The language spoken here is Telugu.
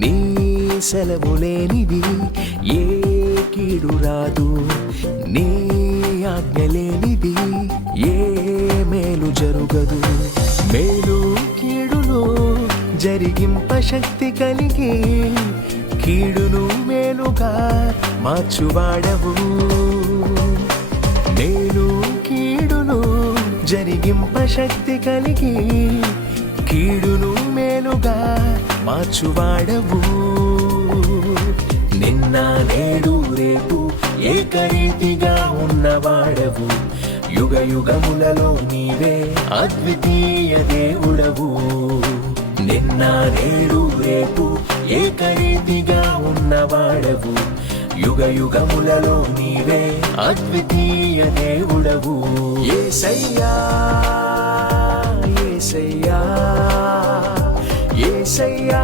నీ సెలవులేనిది ఏ కీడు రాదు, నీ ఆజ్ఞ లేనిది ఏ మేలు జరుగదు. మేలు కీడును జరిగింప శక్తి కలిగి కీడును మేలుగా మార్చువాడవు. మేలు కీడును జరిగింప శక్తి కలిగి కీడును మేలుగా మార్చువాడవు. నిన్న నేడు రేపు ఏకరీతిగా ఉన్నవాడవు. యుగ యుగములలో నీవే అద్వితీయ దేవుడవు. నిన్న నేడు రేపు ఏకరీతిగా ఉన్నవాడవు. యుగ యుగములలో నీవే అద్వితీయ దేవుడవు. యేసయ్యా యేసయ్యా యేసయ్యా